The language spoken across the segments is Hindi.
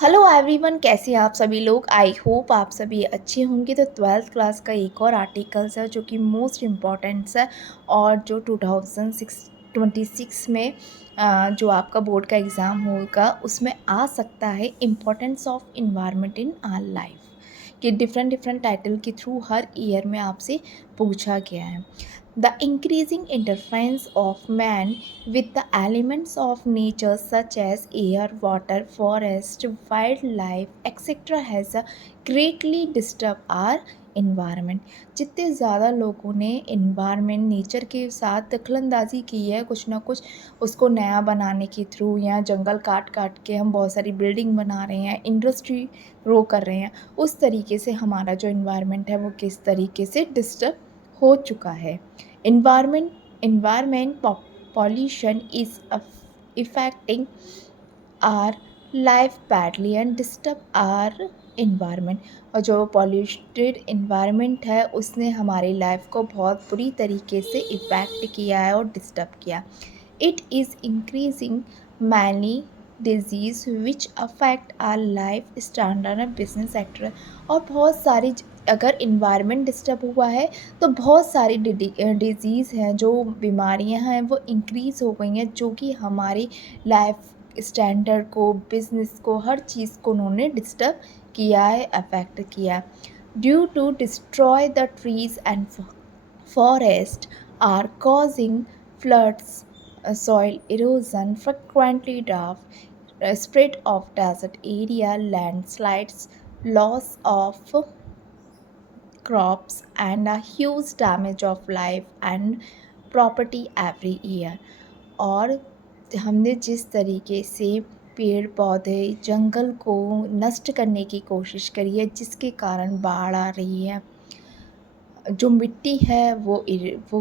हेलो एवरीवन, कैसे हैं आप सभी लोग। आई होप आप सभी अच्छे होंगे। तो ट्वेल्थ क्लास का एक और आर्टिकल्स है जो कि मोस्ट इम्पॉर्टेंट्स है और जो 2026 में जो आपका बोर्ड का एग्ज़ाम होगा उसमें आ सकता है। Importance of environment in our life कि डिफरेंट डिफरेंट टाइटल के थ्रू हर ईयर में आपसे पूछा गया है। The increasing interference of man with the elements of nature such as air, water, forest, wildlife, etc. has greatly disturbed our environment। जितने ज़्यादा लोगों ने इन्वायरमेंट नेचर के साथ दखलंदाजी की है कुछ ना कुछ उसको नया बनाने के थ्रू, या जंगल काट काट के हम बहुत सारी बिल्डिंग बना रहे हैं, इंडस्ट्री ग्रो कर रहे हैं, उस तरीके से हमारा जो इन्वायरमेंट है वो किस तरीके से डिस्टर्ब हो चुका है। Environment pollution is affecting our life badly and disturb our environment। और जो पॉल्यूटेड इन्वायरमेंट है उसने हमारी लाइफ को बहुत बुरी तरीके से इफ़ेक्ट किया है और डिस्टर्ब किया। It is increasing many disease which affect our life standard and business sector. और बहुत सारी अगर इन्वायरमेंट डिस्टर्ब हुआ है तो बहुत सारी डिजीज़ हैं, जो बीमारियां हैं वो इंक्रीज़ हो गई हैं, जो कि हमारी लाइफ स्टैंडर्ड को, बिज़नेस को, हर चीज़ को उन्होंने डिस्टर्ब किया है, अफेक्ट किया। Due to destroy the trees and forest are causing floods, soil erosion, frequently drought, spread of desert area, landslides, loss of crops, and a huge damage of life and property every year। और हमने जिस तरीके से पेड़ पौधे जंगल को नष्ट करने की कोशिश करी है, जिसके कारण बाढ़ आ रही है, जो मिट्टी है वो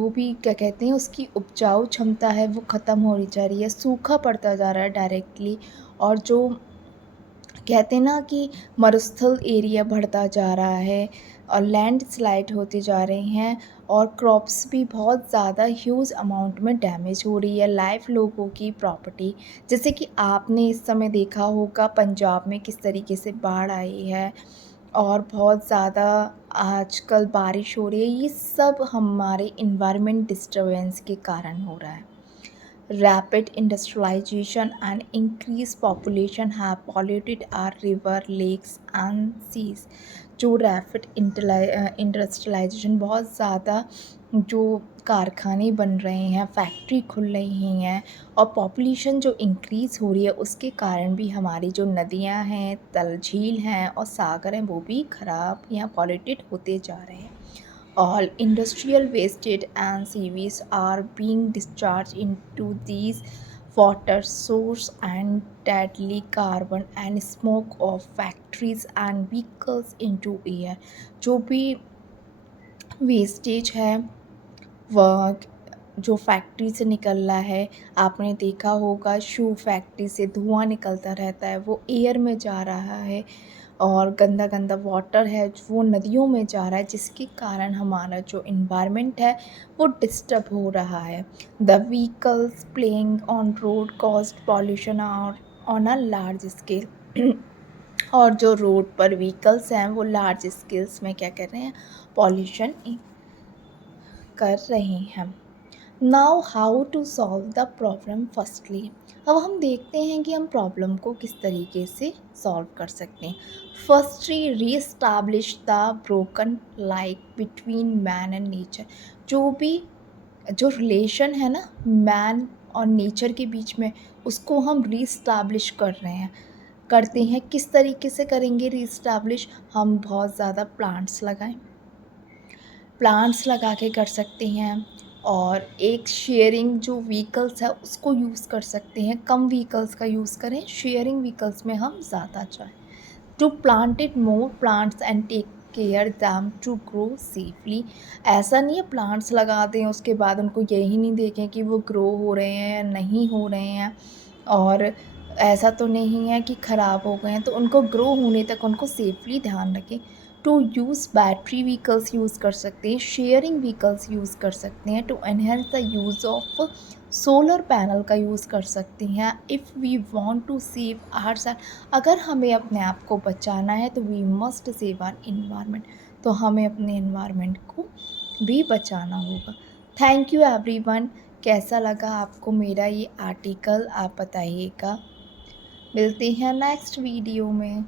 भी क्या कहते हैं, उसकी उपजाऊ क्षमता है वो ख़त्म हो जा रही है, सूखा पड़ता जा रहा है डायरेक्टली। और जो कहते हैं ना कि मरुस्थल एरिया बढ़ता जा रहा है और लैंडस्लाइड होते जा रहे हैं, और क्रॉप्स भी बहुत ज़्यादा ह्यूज अमाउंट में डैमेज हो रही है, लाइफ लोगों की प्रॉपर्टी। जैसे कि आपने इस समय देखा होगा पंजाब में किस तरीके से बाढ़ आई है और बहुत ज़्यादा आजकल बारिश हो रही है। ये सब हमारे इन्वायरमेंट डिस्टर्बेंस के कारण हो रहा है। Rapid industrialization and increased population have polluted our river, lakes and seas। जो रैपिड इंडस्ट्रियलाइजेशन, बहुत ज़्यादा जो कारखाने बन रहे हैं, फैक्ट्री खुल रही हैं और पॉपुलेशन जो इंक्रीज़ हो रही है, उसके कारण भी हमारी जो नदियां हैं, तल झील हैं और सागर हैं वो भी ख़राब या पॉल्यूटेड होते जा रहे हैं। All industrial wastage and sewage are being discharged into these water source, and deadly carbon and smoke of factories and vehicles into air। जो भी वेस्टेज है वह जो फैक्ट्री से निकल रहा है, आपने देखा होगा शू फैक्ट्री से धुआं निकलता रहता है, वो एयर में जा रहा है और गंदा गंदा वाटर है वो नदियों में जा रहा है, जिसके कारण हमारा जो इन्वायरमेंट है वो डिस्टर्ब हो रहा है। The vehicles playing on road cost pollution on a large scale. और जो रोड पर व्हीकल्स हैं वो लार्ज स्केल्स में क्या कर रहे हैं, पॉल्यूशन कर रहे हैं। Now how to solve the problem firstly. अब हम देखते हैं कि हम प्रॉब्लम को किस तरीके से सॉल्व कर सकते हैं। Firstly reestablish the broken like between man and nature. जो भी जो रिलेशन है ना मैन और नेचर के बीच में, उसको हम रीस्टाब्लिश कर रहे हैं, करते हैं। किस तरीके से करेंगे रीस्टाब्लिश? हम बहुत ज़्यादा प्लांट्स लगाएं, प्लांट्स लगा के कर सकते हैं। और एक शेयरिंग जो व्हीकल्स है उसको यूज़ कर सकते हैं, कम व्हीकल्स का यूज़ करें, शेयरिंग व्हीकल्स में हम ज़्यादा जाएं। To planted more plants and take care them to grow safely. ऐसा नहीं है प्लांट्स लगा दें उसके बाद उनको यही नहीं देखें कि वो ग्रो हो रहे हैं या नहीं हो रहे हैं, और ऐसा तो नहीं है कि ख़राब हो गए हैं तो उनको ग्रो होने तक उनको सेफली ध्यान रखें। To use battery vehicles use कर सकते हैं, शेयरिंग व्हीकल्स यूज़ कर सकते हैं, to enhance the use of solar panel का यूज़ कर सकते हैं। If we want to save ourselves, अगर हमें अपने आप को बचाना है तो we must save our environment, तो हमें अपने एनवायरनमेंट को भी बचाना होगा। Thank you everyone. कैसा लगा आपको मेरा ये आर्टिकल, आप बताइएगा। मिलते हैं नेक्स्ट वीडियो में।